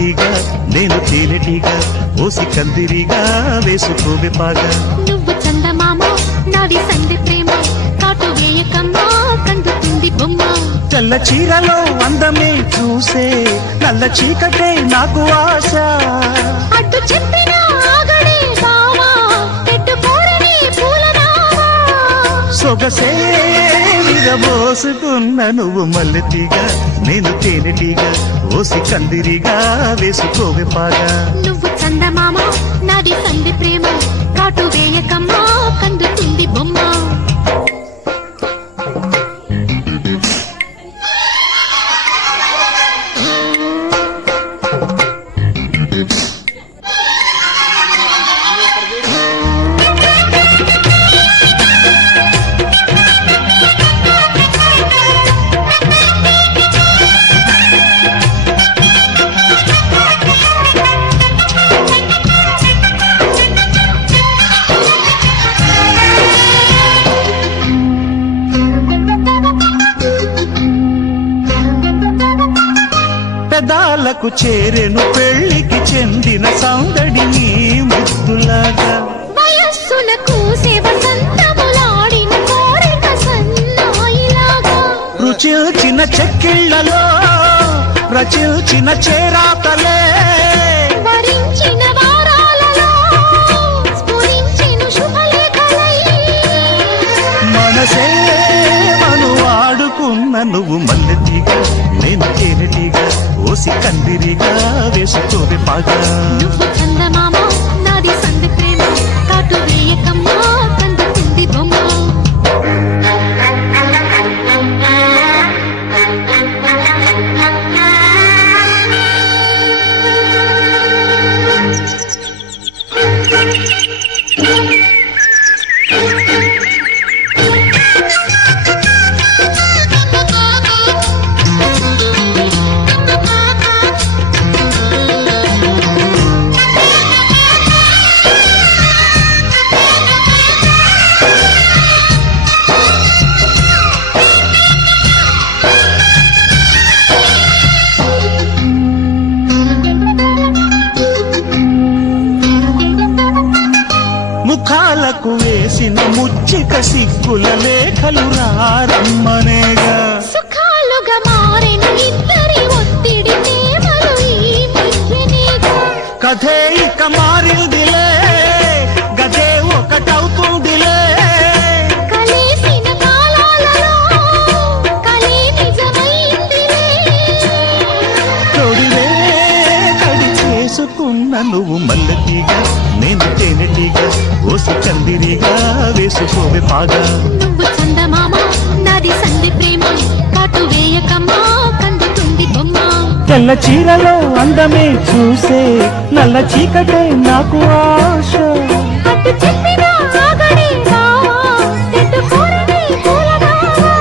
మల్లెతీగా నేను తేనెటీగా ఓసి కందిరిగా వేసుకోవే పాగా నువ్వు చందమామ నాది సంధి ప్రేమ కాటు వేయకమ్మా కందుతుంది బొమ్మ తెల్ల చీరలో అందమే చూసే నల్ల చీకటే నాకు ఆశ అడ్డు చెప్పిన ఆగడే బావా తెడ్డు కోరని పూలనావా సొగసే విరబోసుకున్న నువ్వు మల్లెతీగా నేను తేనెటీగా ఓసి కందిరిగా వేసుకోవే పాగా నువ్వు చందమామ నాది సంధి ప్రేమ కాటు వేయకమ్మా కందుతుంది బొమ్మ పెదాలకు చేరెను పెళ్లికి చెందిన సౌందడి నీ ముద్దులాగా వయస్సులకు వసంతములాడిన కోరిక సన్నాయిలాగా రుచిల్చిన చెక్కిళ్లలో రచిల్చిన చేరాతలే వరించిన వారాలలో స్ఫురించిన శుభలేఖలై మనసే మను వాడుకున్న నువ్వు మల్లెతీగా నేను తేనెటీగా ఓసి కందిరిగా వేసుకోవే పాగా నువ్వు చందమామ నాది సంధి ప్రేమ కాటు వేయకమ్మా కందుతుంది బొమ్మ ముఖాలకు వేసిన ముచ్చిక సిగ్గుల లేఖలు రారమ్మనేగా సుఖాలుగా మారిన ఇద్దరి ఒత్తిడి ప్రేమలు ఈ మధ్యనేగా కథే ఇక మారిందిలే గదే ఒకటవుతుందిలే కలిసిన కాలాలలో కలి నిజమైందిలే తొడివే కడి చేసుకున్న నువ్వు మల్లెతీగా నేను తేనెటీగా ఓసి కందిరిగా వేసుకోవే పాగా నువ్వు చందమామ నాది సంధి ప్రేమ కాటు వేయకమ్మా కందుతుంది బొమ్మ తెల్ల చీరలో అందమే చూసే నల్ల చీకటే నాకు ఆశ అడ్డు చెప్పిన ఆగడే బావా తెడ్డు కోరని పూలనావా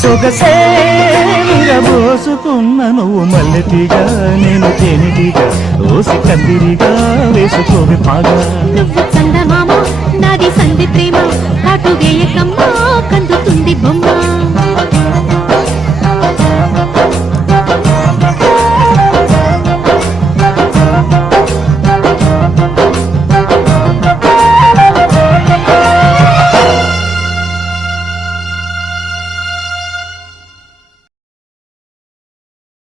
సొగసే విరబోసుకున్న నువ్వు మల్లెతీగా నేను తేనెటీగా ఓసి కందిరిగా వేసుకోవే పాగా నువ్వు చందమామ నాది సంధి ప్రేమ కాటు వేయకమ్మా కందుతుంది బొమ్మ